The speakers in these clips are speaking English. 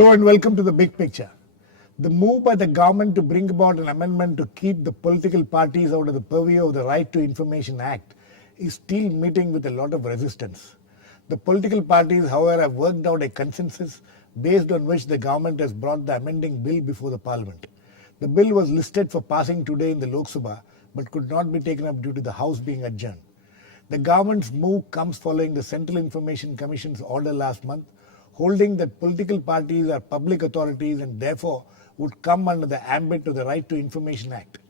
Hello and welcome to The Big Picture. The move by the government to bring about an amendment to keep the political parties out of the purview of the Right to Information Act is still meeting with a lot of resistance. The political parties, however, have worked out a consensus based on which the government has brought the amending bill before the parliament. The bill was listed for passing today in the Lok Sabha but could not be taken up due to the House being adjourned. The government's move comes following the Central Information Commission's order last month, holding that political parties are public authorities and therefore would come under the ambit of the Right to Information Act.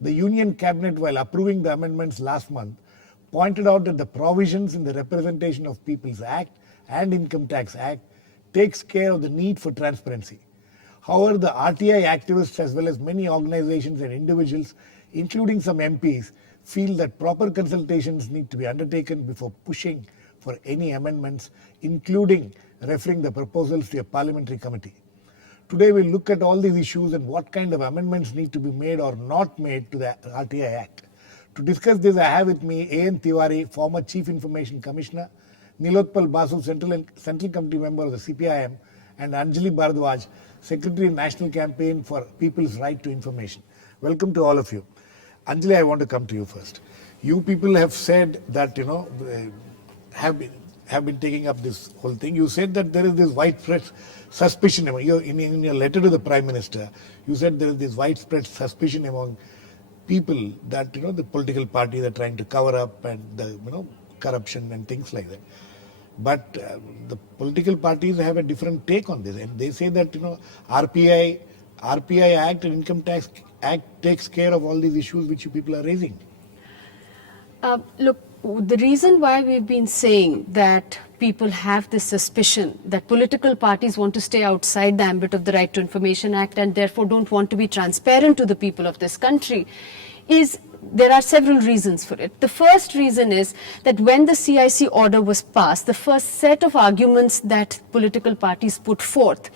The Union Cabinet, while approving the amendments last month, pointed out that the provisions in the Representation of People's Act and Income Tax Act takes care of the need for transparency. However, the RTI activists as well as many organizations and individuals, including some MPs, feel that proper consultations need to be undertaken before pushing for any amendments, including referring the proposals to a parliamentary committee. Today we'll look at all these issues and what kind of amendments need to be made or not made to the RTI Act. To discuss this, I have with me A.N. Tiwari, former Chief Information Commissioner, Nilotpal Basu, Central Committee member of the CPIM, and Anjali Bharadwaj, Secretary National Campaign for People's Right to Information. Welcome to all of you. Anjali, I want to come to you first. You people have said that, have been taking up this whole thing. You said that there is this widespread suspicion among you. In your letter to the Prime Minister, you said there is this widespread suspicion among people that the political parties are trying to cover up and the corruption and things like that. But the political parties have a different take on this, and they say that RPI Act and Income Tax Act takes care of all these issues which you people are raising. Look, the reason why we've been saying that people have this suspicion that political parties want to stay outside the ambit of the Right to Information Act and therefore don't want to be transparent to the people of this country is there are several reasons for it. The first reason is that when the CIC order was passed, the first set of arguments that political parties put forth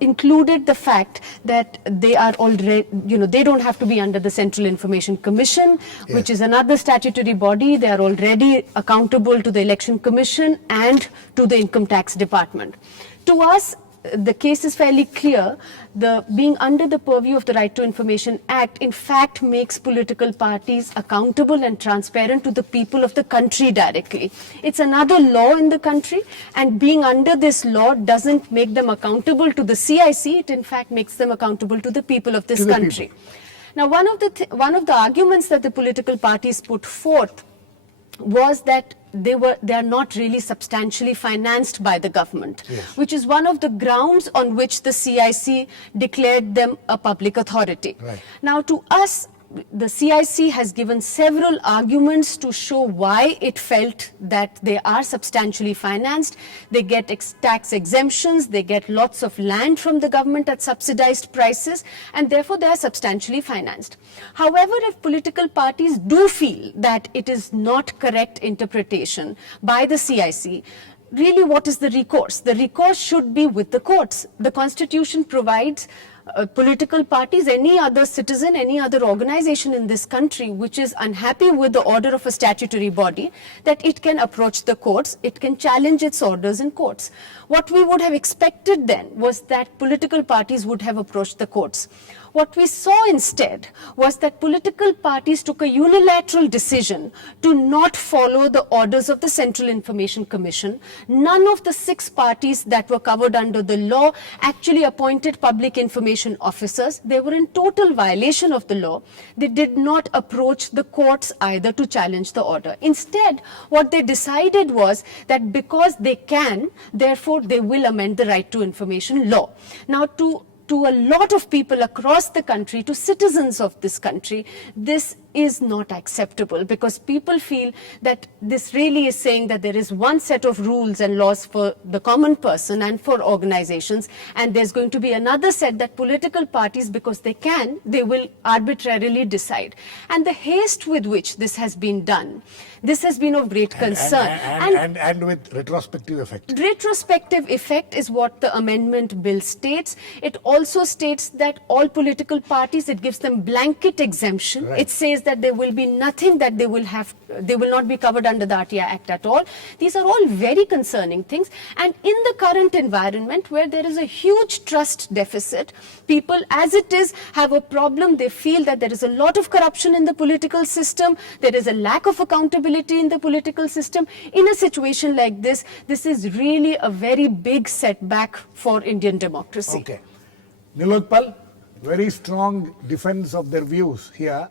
included the fact that they are already, they don't have to be under the Central Information Commission, yes, which is another statutory body. They are already accountable to the Election Commission and to the Income Tax Department. To us, the case is fairly clear. The being under the purview of the Right to Information Act, in fact, makes political parties accountable and transparent to the people of the country directly. It's another law in the country, and being under this law doesn't make them accountable to the CIC. It, in fact, makes them accountable to the people of this country. Now, one of the arguments that the political parties put forth was that they are not really substantially financed by the government, yes, which is one of the grounds on which the CIC declared them a public authority. Right. Now, to us, the CIC has given several arguments to show why it felt that they are substantially financed. They get tax exemptions, they get lots of land from the government at subsidized prices, and therefore they are substantially financed. However, if political parties do feel that it is not correct interpretation by the CIC, really what is the recourse? The recourse should be with the courts. The Constitution provides political parties, any other citizen, any other organization in this country which is unhappy with the order of a statutory body, that it can approach the courts, it can challenge its orders in courts. What we would have expected then was that political parties would have approached the courts. What we saw instead was that political parties took a unilateral decision to not follow the orders of the Central Information Commission. None of the 6 parties that were covered under the law actually appointed public information officers. They were in total violation of the law. They did not approach the courts either to challenge the order. Instead, what they decided was that because they can, therefore they will amend the Right to Information law. Now, to a lot of people across the country, to citizens of this country, this is not acceptable because people feel that this really is saying that there is one set of rules and laws for the common person and for organizations, and there's going to be another set that political parties, because they can, they will arbitrarily decide. And the haste with which this has been done, this has been of great concern. And with retrospective effect. Retrospective effect is what the amendment bill states. It also states that all political parties, it gives them blanket exemption. Right. It says that there will be nothing that they will not be covered under the RTI Act at all. These are all very concerning things. And in the current environment where there is a huge trust deficit, people as it is have a problem. They feel that there is a lot of corruption in the political system. There is a lack of accountability in the political system. In a situation like this is really a very big setback for Indian democracy. Okay. Nilotpal, very strong defense of their views here.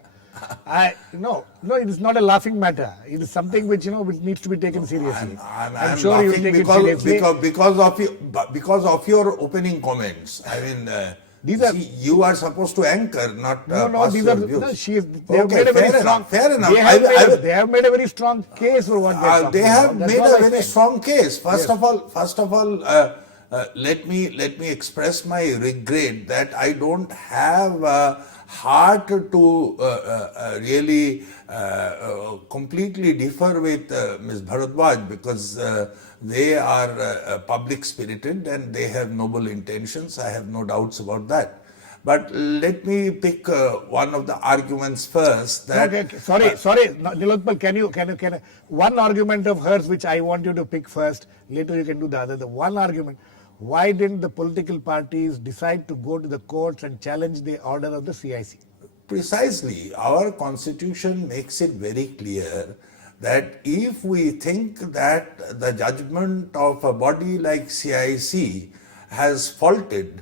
No, it is not a laughing matter. It is something which which needs to be taken seriously. I'm sure you will laughing take it seriously. because of your opening comments. I mean, you are supposed to anchor, not pass these your are views. they have made a very strong. Fair enough. They have made a very strong case for what they have That's made all a I very said. strong case. First Yes. of all, let me express my regret that I don't have heart to really completely differ with Ms. Bharadwaj, because they are public spirited and they have noble intentions. I have no doubts about that. But let me pick one of the arguments first. That Okay. Sorry, no, Nilotpal, can you one argument of hers which I want you to pick first. Later you can do the other. The one argument. Why didn't the political parties decide to go to the courts and challenge the order of the CIC? Precisely, our constitution makes it very clear that if we think that the judgment of a body like CIC has faulted,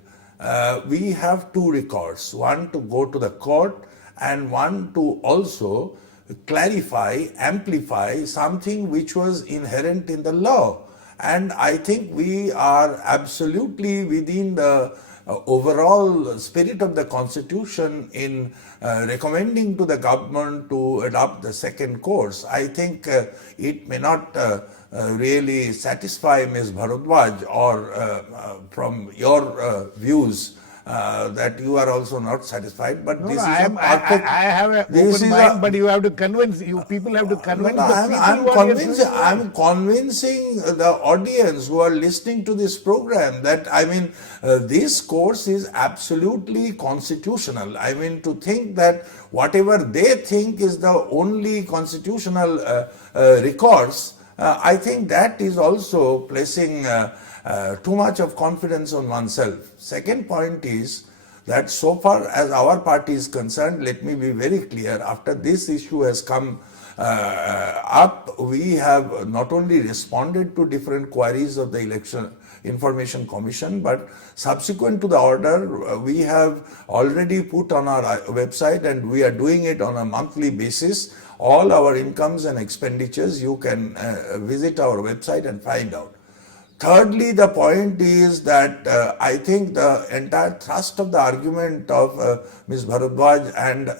we have two recourse. One, to go to the court, and one, to also clarify, amplify something which was inherent in the law. And I think we are absolutely within the overall spirit of the constitution in recommending to the government to adopt the second course. I think it may not really satisfy Ms. Bharadwaj, or from your views that you are also not satisfied, but this is I have an open mind, but you have to convince people have to convince I'm convincing the audience who are listening to this program that this course is absolutely constitutional. I mean, to think that whatever they think is the only constitutional recourse, I think that is also placing too much of confidence on oneself. Second point is that so far as our party is concerned, let me be very clear, after this issue has come up, we have not only responded to different queries of the Election Information Commission, but subsequent to the order, we have already put on our website, and we are doing it on a monthly basis, all our incomes and expenditures. You can visit our website and find out. Thirdly, the point is that I think the entire thrust of the argument of Ms. Bharadwaj and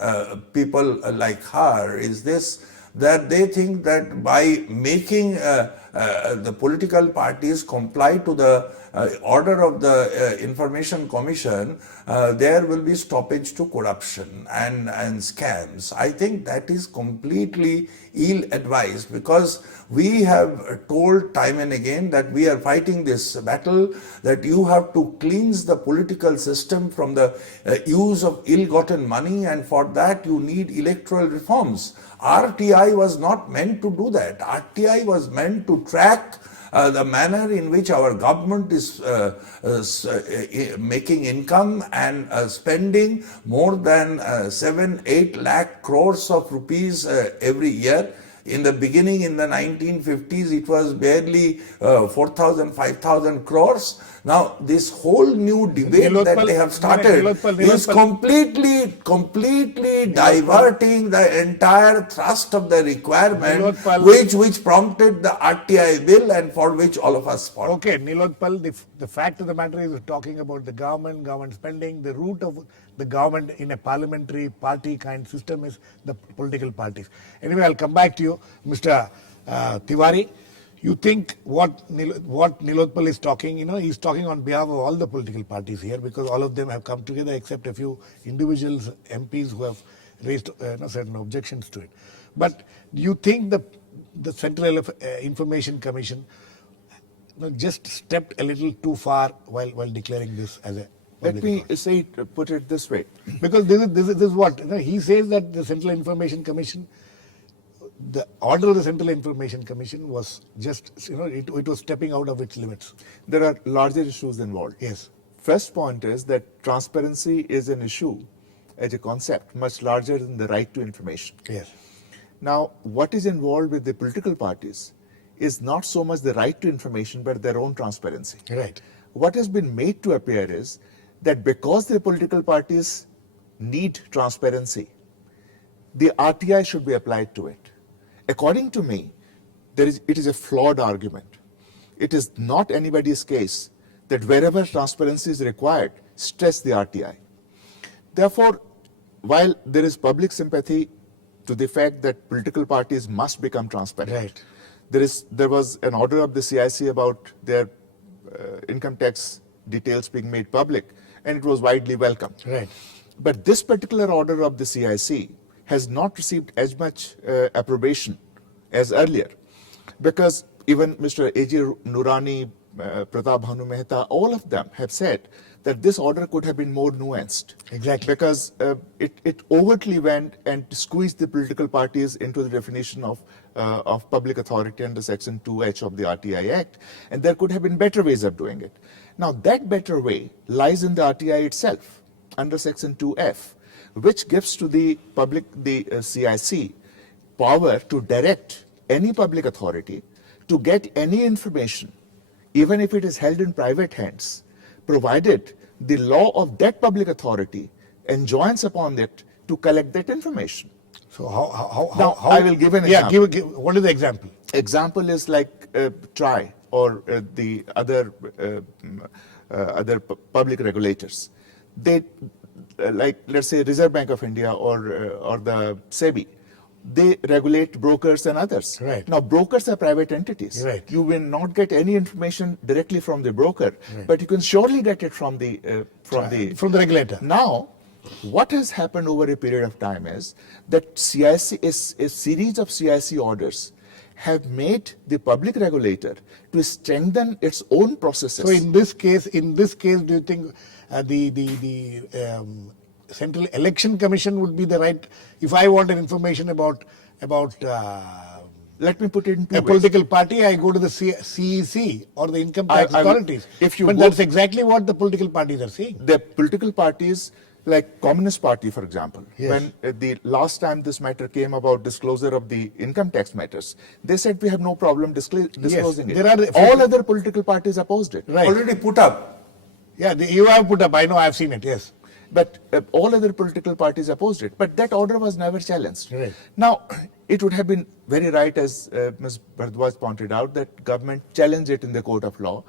people like her is this, that they think that by making the political parties comply to the order of the Information Commission, there will be stoppage to corruption and scams. I think that is completely ill-advised, because we have told time and again that we are fighting this battle, that you have to cleanse the political system from the use of ill-gotten money, and for that you need electoral reforms. RTI was not meant to do that. RTI was meant to track the manner in which our government is making income and spending more than 7-8 lakh crores of rupees every year. In the beginning, in the 1950s, it was barely 4,000, 5,000 crores. Now, this whole new debate that they have started is completely diverting the entire thrust of the requirement, which prompted the RTI bill and for which all of us fought. Okay, Nilotpal, the fact of the matter is we're talking about the government spending. The root of the government in a parliamentary party kind system is the political parties. Anyway, I'll come back to you, Mr. Tiwari. You think what Nilotpal is talking, he's talking on behalf of all the political parties here, because all of them have come together except a few individuals, MPs, who have raised certain objections to it. But do you think the Central Information Commission just stepped a little too far while declaring this as a Let public me authority. put it this way. Because this is what he says, that the Central Information Commission, the order of the Central Information Commission was just, it was stepping out of its limits. There are larger issues involved. Yes. First point is that transparency is an issue as a concept much larger than the right to information. Yes. Now, what is involved with the political parties is not so much the right to information, but their own transparency. Right. What has been made to appear is that because the political parties need transparency, the RTI should be applied to it. According to me, it is a flawed argument. It is not anybody's case that wherever transparency is required, stress the RTI. Therefore, while there is public sympathy to the fact that political parties must become transparent, Right. there was an order of the CIC about their income tax details being made public, and it was widely welcomed. Right. But this particular order of the CIC has not received as much approbation as earlier, because even Mr. A.J. Nurani, Pratap Bhanu Mehta, all of them have said that this order could have been more nuanced. Exactly. Because it overtly went and squeezed the political parties into the definition of public authority under Section 2H of the RTI Act, and there could have been better ways of doing it. Now, that better way lies in the RTI itself, under Section 2F, which gives to the CIC, power to direct any public authority to get any information, even if it is held in private hands, provided the law of that public authority enjoins upon it to collect that information. So how Now, I will give an Yeah, example. give what is the example? Example is like TRI or the other public regulators. They, like let's say Reserve Bank of India or the SEBI, they regulate brokers and others. Right. Now, brokers are private entities. Right. You will not get any information directly from the broker, Right. but you can surely get it from the regulator. Now, what has happened over a period of time is that CIC is a series of CIC orders have made the public regulator to strengthen its own processes. So in this case, do you think the Central Election Commission would be the right? If I wanted information about Let me put it in two a ways. political party, I go to the CEC or the income tax I will- authorities. if you but go- that's exactly what the political parties are saying. The political parties, like Communist Party, for example, Yes. when the last time this matter came about disclosure of the income tax matters, they said we have no problem disclosing it. there are All other political parties opposed it. Right. Already put up. Yeah, you have put up. I know. I've seen it. Yes. But all other political parties opposed it. But that order was never challenged. Right. Now, it would have been very right, as Ms. Bharadwaj pointed out, that government challenge it in the court of law.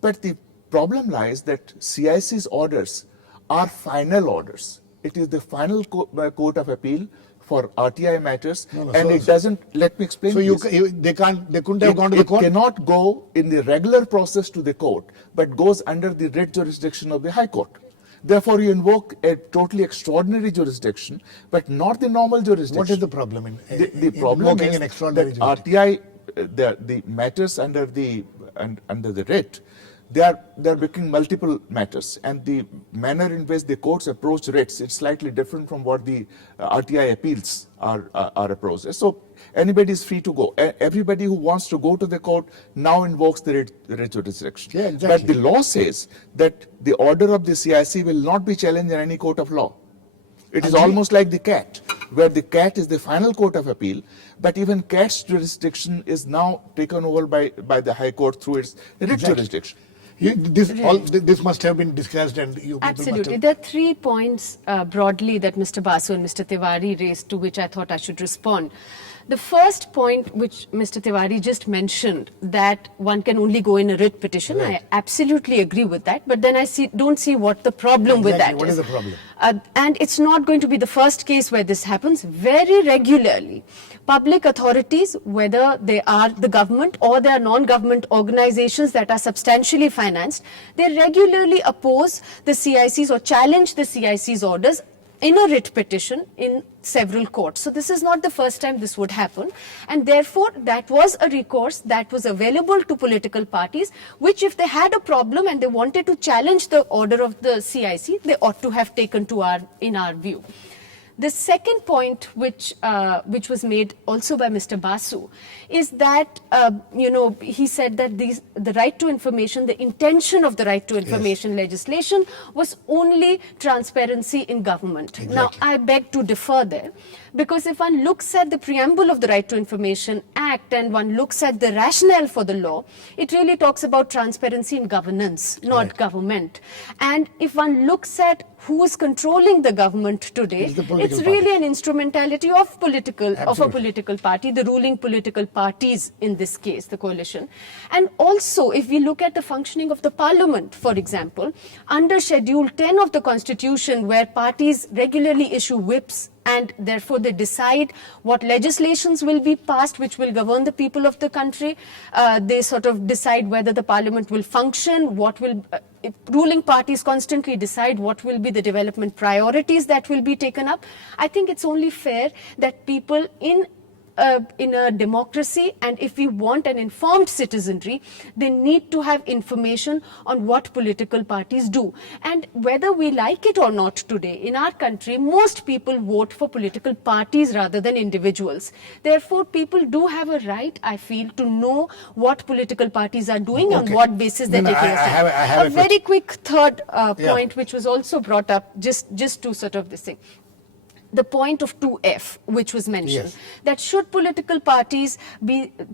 But the problem lies that CIC's orders are final orders. It is the final court of appeal for RTI matters, No, and so- it doesn't. Let me explain. So this. they couldn't have gone to the court. It cannot go in the regular process to the court, but goes under the writ jurisdiction of the High Court. Therefore, you invoke a totally extraordinary jurisdiction, but not the normal jurisdiction. What is the problem in The problem invoking is an extraordinary that jurisdiction? RTI, the matters under the writ, they are becoming multiple matters, and the manner in which the courts approach writs, it's slightly different from what the RTI appeals are approached. So anybody is free to go. Everybody who wants to go to the court now invokes the writ jurisdiction. Yeah, exactly. But the law says that the order of the CIC will not be challenged in any court of law. It is almost like the CAT, where the CAT is the final court of appeal, but even CAT's jurisdiction is now taken over by the High Court through its writ jurisdiction. This must have been discussed, and you people Absolutely. must have. There are 3 points broadly that Mr. Basu and Mr. Tiwari raised, to which I thought I should respond. The first point, which Mr. Tiwari just mentioned, that one can only go in a writ petition, Right. I absolutely agree with that. But then I don't see what the problem with Exactly. that What is the problem? And it's not going to be the first case where this happens. Very regularly, public authorities, whether they are the government or they are non-government organizations that are substantially financed, they regularly oppose the CIC's or challenge the CIC's orders in a writ petition in several courts. So this is not the first time this would happen, and therefore that was a recourse that was available to political parties, which if they had a problem and they wanted to challenge the order of the CIC, they ought to have taken to in our view. The second point, which was made also by Mr. Basu, is that he said that the right to information, the intention of the right to information legislation was only transparency in government. Exactly. Now, I beg to differ there, because if one looks at the preamble of the Right to Information Act and one looks at the rationale for the law, it really talks about transparency in governance, not government. And if one looks at who is controlling the government today, it's really an instrumentality of a political party, the ruling political parties in this case, the coalition. And also, if we look at the functioning of the parliament, for example, under Schedule 10 of the Constitution, where parties regularly issue whips and therefore they decide what legislations will be passed which will govern the people of the country, they sort of decide whether the parliament will function, what will ruling parties constantly decide what will be the development priorities that will be taken up. I think it's only fair that people in a democracy, and if we want an informed citizenry, they need to have information on what political parties do. And whether we like it or not today, in our country, most people vote for political parties rather than individuals. Therefore, people do have a right, I feel, to know what political parties are doing, on what basis they're taking a stand. I have a very quick third point, which was also brought up, just to sort of this thing. The point of 2F, which was mentioned, that should political parties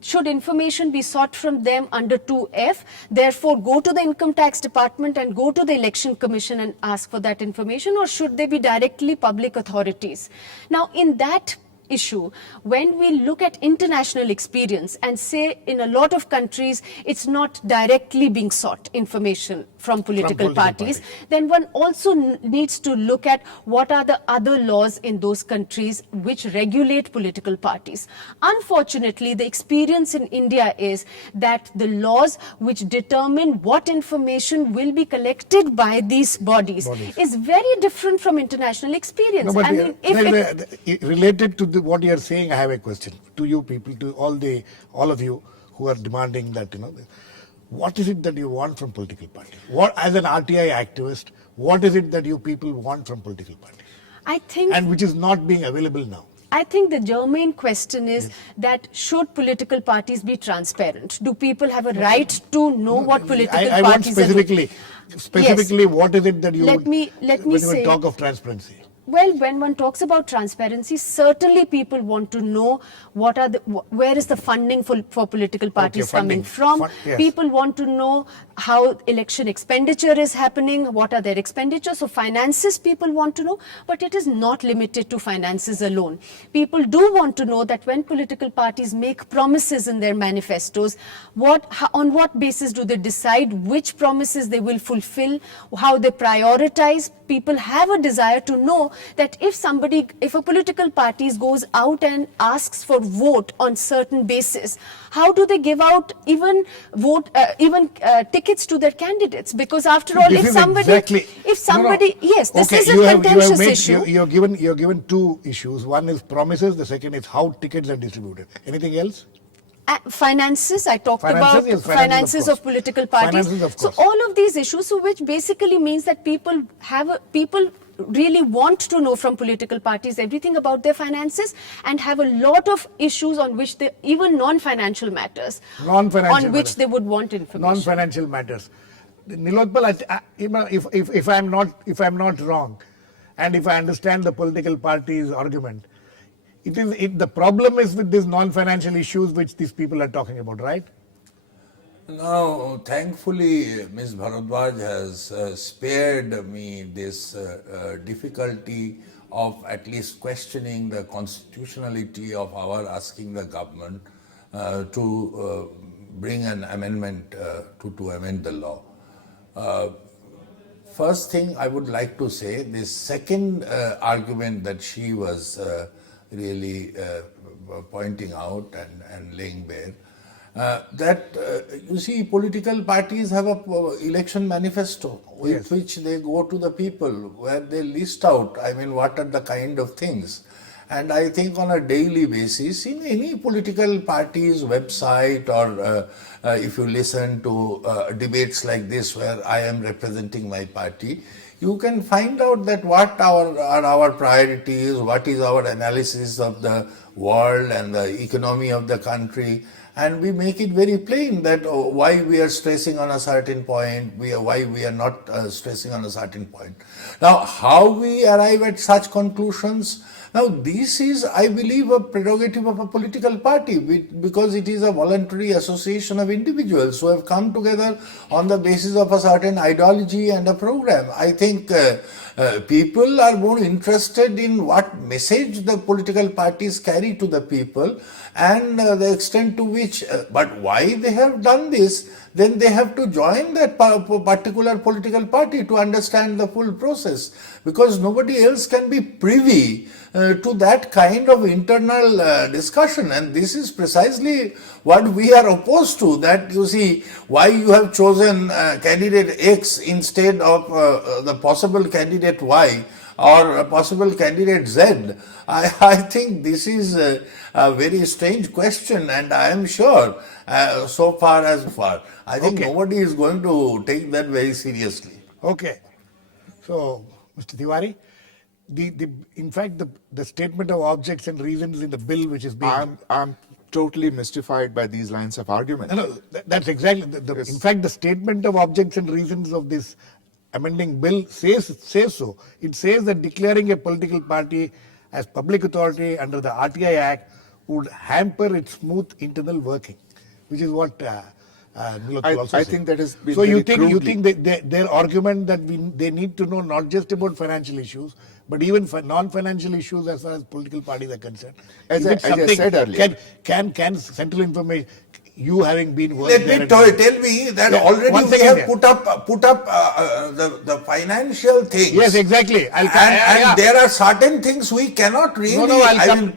should information be sought from them under 2F, therefore go to the Income Tax Department and go to the Election Commission and ask for that information, or should they be directly public authorities? Now, in that issue, when we look at international experience and say in a lot of countries it's not directly being sought information from political parties, then one also needs to look at what are the other laws in those countries which regulate political parties. Unfortunately, the experience in India is that the laws which determine what information will be collected by these bodies is very different from international experience. No, but I mean, related to what you are saying, I have a question to you people, to all of you who are demanding that, what is it that you want from political parties? What, as an RTI activist, what is it that you people want from political parties? I think, and which is not being available now? I think the germane question is that should political parties be transparent? Do people have a right to know what political I want parties are doing? Specifically, what is it that you let me when say, you talk of transparency? Well, when one talks about transparency, certainly people want to know where is the funding for political parties coming from. People want to know how election expenditure is happening, what are their expenditures. So finances people want to know, but it is not limited to finances alone. People do want to know that when political parties make promises in their manifestos, on what basis do they decide which promises they will fulfill, how they prioritize. People have a desire to know that if a political party goes out and asks for vote on certain basis, how do they give out even tickets to their candidates? Because after all, this is a contentious issue. You're given two issues. One is promises. The second is how tickets are distributed. Anything else? Finances, I talked about finances of political parties. So all of these issues, which basically means that people really want to know from political parties everything about their finances, and have a lot of issues on which even non-financial matters, on which they would want information. Non-financial matters. Nilotpal, if I'm not wrong, and if I understand the political party's argument, the problem is with these non-financial issues which these people are talking about, right? Now, thankfully, Ms. Bharadwaj has spared me this difficulty of at least questioning the constitutionality of our asking the government to bring an amendment to amend the law. First thing I would like to say, this second argument that she was really pointing out and laying bare, You see, political parties have a election manifesto with Yes. which they go to the people, where they list out, I mean, what are the kind of things. And I think on a daily basis, in any political party's website, or if you listen to debates like this where I am representing my party, you can find out that what are our priorities, what is our analysis of the world and the economy of the country, and we make it very plain that why we are stressing on a certain point, why we are not stressing on a certain point. Now, how we arrive at such conclusions? Now, this is, I believe, a prerogative of a political party, because it is a voluntary association of individuals who have come together on the basis of a certain ideology and a program. I think people are more interested in what message the political parties carry to the people, and the extent to which, but why they have done this, then they have to join that particular political party to understand the full process, because nobody else can be privy to that kind of internal discussion. And this is precisely what we are opposed to, that you see, why you have chosen candidate X instead of the possible candidate Y or a possible candidate Z. I think this is a very strange question, and I am sure so far as far, I think nobody is going to take that very seriously. Okay. So, Mr. Tiwari, in fact, the statement of objects and reasons in the bill which is being... I'm totally mystified by these lines of argument. No, that's exactly... In fact, the statement of objects and reasons of this amending bill says so. It says that declaring a political party as public authority under the RTI Act would hamper its smooth internal working, which is what Nilotpal also I said. think that has been So you very think their argument that they need to know not just about financial issues, but even for non-financial issues as far as political parties are concerned. As Is it I something- said earlier. Can central information, you having been working Let me there tell me that Yeah, already one we second have here. put up the financial things. Yes, exactly. And there are certain things we cannot really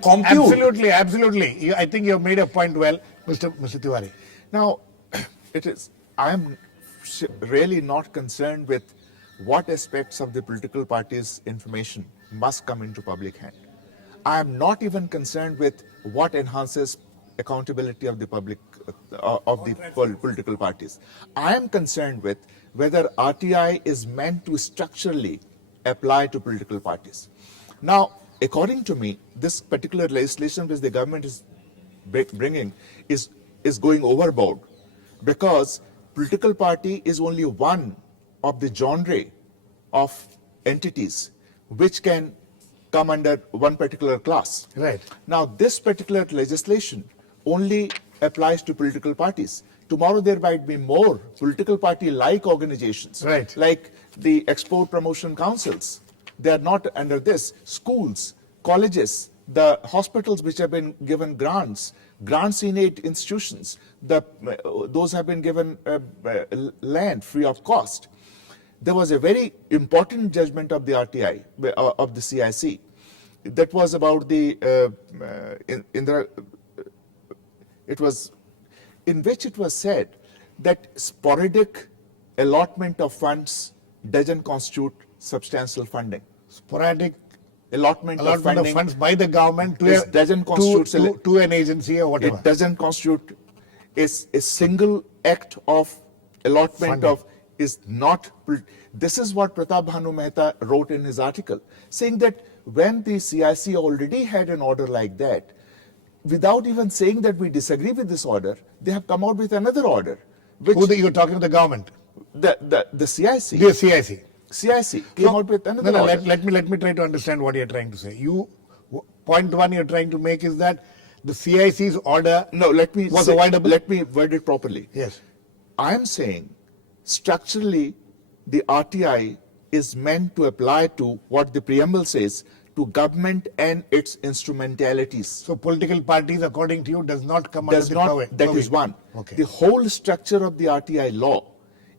compute. Absolutely. I think you have made a point well, Mr. Tiwari. Now, I am really not concerned with what aspects of the political party's information must come into public hand. I am not even concerned with what enhances accountability of the public, political parties. I am concerned with whether RTI is meant to structurally apply to political parties. Now, according to me, this particular legislation which the government is bringing is going overboard, because political party is only one of the genre of entities which can come under one particular class. Right. Now, this particular legislation only applies to political parties. Tomorrow there might be more political party-like organizations, Right. like the export promotion councils. They are not under this. Schools, colleges, the hospitals which have been given grants in 8 institutions, those have been given land free of cost. There was a very important judgment of the RTI, of the CIC, that was about in which it was said that sporadic allotment of funds doesn't constitute substantial funding. Sporadic Allotment of of funding funds by the government doesn't constitute to an agency or whatever. It doesn't constitute a single act of allotment Funding. of is not. This is what Pratap Bhanu Mehta wrote in his article, saying that when the CIC already had an order like that, without even saying that we disagree with this order, they have come out with another order. Which You're talking to the government? the CIC. The CIC. CIC came out with another order. Let me try to understand what you're trying to say. Point one you're trying to make is that the CIC's order No, let me was say, avoidable. let me word it properly. Yes. I am saying structurally the RTI is meant to apply to what the preamble says, to government and its instrumentalities. So political parties, according to you, does not come Does under the not, power. that is one. Okay. The whole structure of the RTI law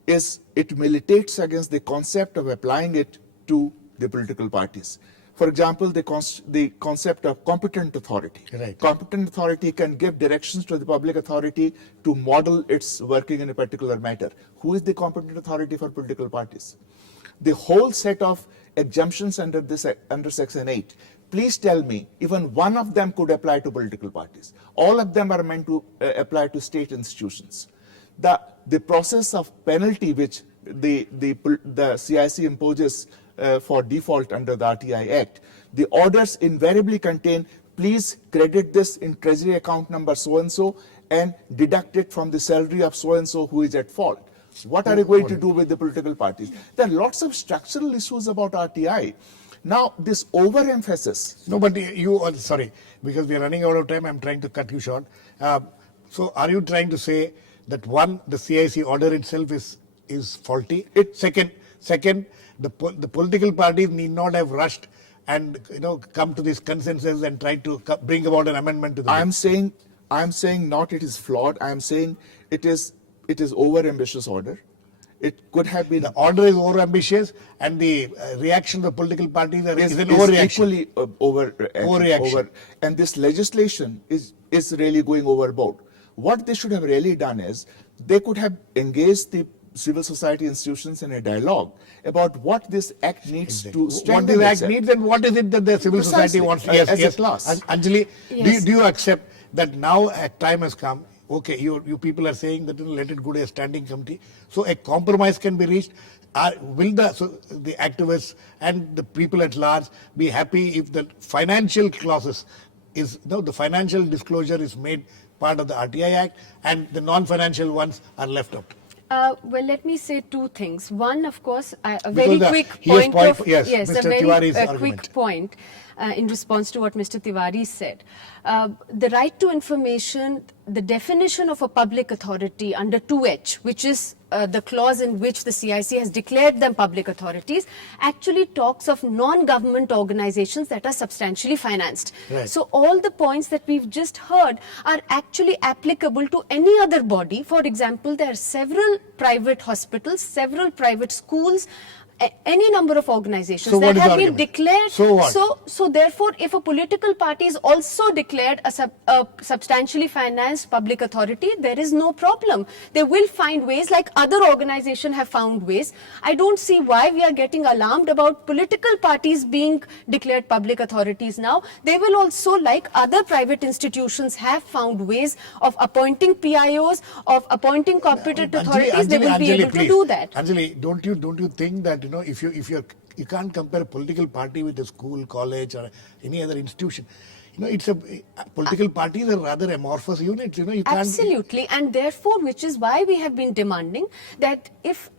is, it militates against the concept of applying it to the political parties. For example, the concept of competent authority. Right. Competent authority can give directions to the public authority to model its working in a particular matter. Who is the competent authority for political parties? The whole set of exemptions under Section 8. Please tell me, even one of them could apply to political parties. All of them are meant to apply to state institutions. The process of penalty which the CIC imposes for default under the RTI Act, the orders invariably contain, please credit this in treasury account number so-and-so and deduct it from the salary of so-and-so who is at fault. What are you going to do with the political parties? There are lots of structural issues about RTI. Now, this overemphasis. No, but you, sorry, because we are running out of time, I'm trying to cut you short. So are you trying to say that one, the CIC order itself is faulty? Second, the political parties need not have rushed and come to this consensus and try to bring about an amendment to the bill. I'm saying not it is flawed. I'm saying it is over-ambitious order. It could have been. The order is over-ambitious, and the reaction of the political parties is an overreaction. Equally overreaction. And this legislation is really going overboard. What they should have really done is they could have engaged the civil society institutions in a dialogue about what this act needs to strengthen. What this act needs and what is it that the civil society wants. As a class. Anjali, Yes. do you accept that now a time has come? Okay, you people are saying that let it go to a standing committee. So a compromise can be reached. Will the activists and the people at large be happy if the financial clauses the financial disclosure is made part of the RTI Act and the non-financial ones are left out? Well, let me say two things. One, of course, a Because very quick point of yes, a Mr. very Tiwari's quick argument. point in response to what Mr. Tiwari said. The right to information, the definition of a public authority under 2H, which is the clause in which the CIC has declared them public authorities, actually talks of non-government organizations that are substantially financed. Right. So all the points that we've just heard are actually applicable to any other body. For example, there are several private hospitals, several private schools, any number of organizations So what that is have the been argument? declared. So what? So therefore, if a political party is also declared a substantially financed public authority, there is no problem. They will find ways, like other organizations have found ways. I don't see why we are getting alarmed about political parties being declared public authorities now. They will also, like other private institutions, have found ways of appointing PIOs, of appointing competent authorities. They will be able to do that. Anjali, don't you think that if you can't compare a political party with a school, college, or any other institution. It's political parties are rather amorphous units. You can't. Absolutely, and therefore, which is why we have been demanding that if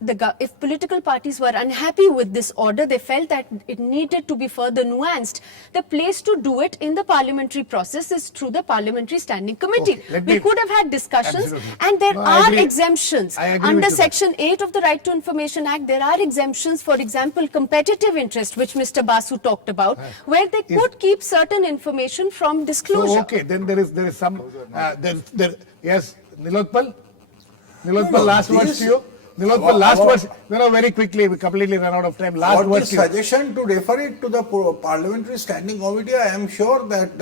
political parties were unhappy with this order, they felt that it needed to be further nuanced. The place to do it in the parliamentary process is through the Parliamentary Standing Committee. Okay, we could have had discussions, Absolutely. and there No, I are agree. exemptions I agree under with you. Section 8 of the Right to Information Act. There are exemptions, for example, competitive interest, which Mr. Basu talked about, where they could keep certain information from disclosure. So okay, then there is some yes, Nilotpal, No, last words this- to you. Nilotpal, last words. Very quickly. We completely run out of time. Last What words the to you. suggestion to refer it to the Parliamentary Standing Committee, I am sure that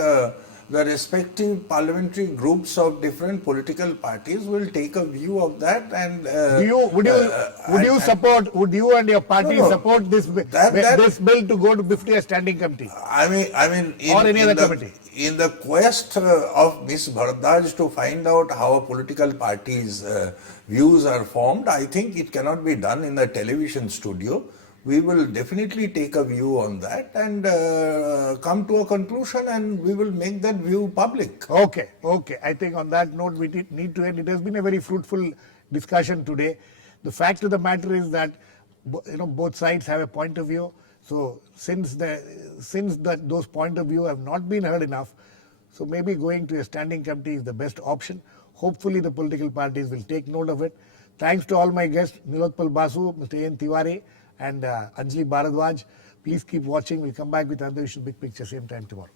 the respective parliamentary groups of different political parties will take a view of that. And would you and your party No. support this this bill to go to 50 standing committee? I mean, Or any other committee? in the quest of Miss Bharadwaj to find out how a political party's views are formed, I think it cannot be done in a television studio. We will definitely take a view on that and come to a conclusion, and we will make that view public. Okay. I think on that note we need to end. It has been a very fruitful discussion today. The fact of the matter is that both sides have a point of view. So since those point of view have not been heard enough, so maybe going to a standing committee is the best option. Hopefully the political parties will take note of it. Thanks to all my guests, Nilotpal Basu, Mr. N. Tiwari, and Anjali Bharadwaj. Please keep watching. We'll come back with another issue, Big Picture, same time tomorrow.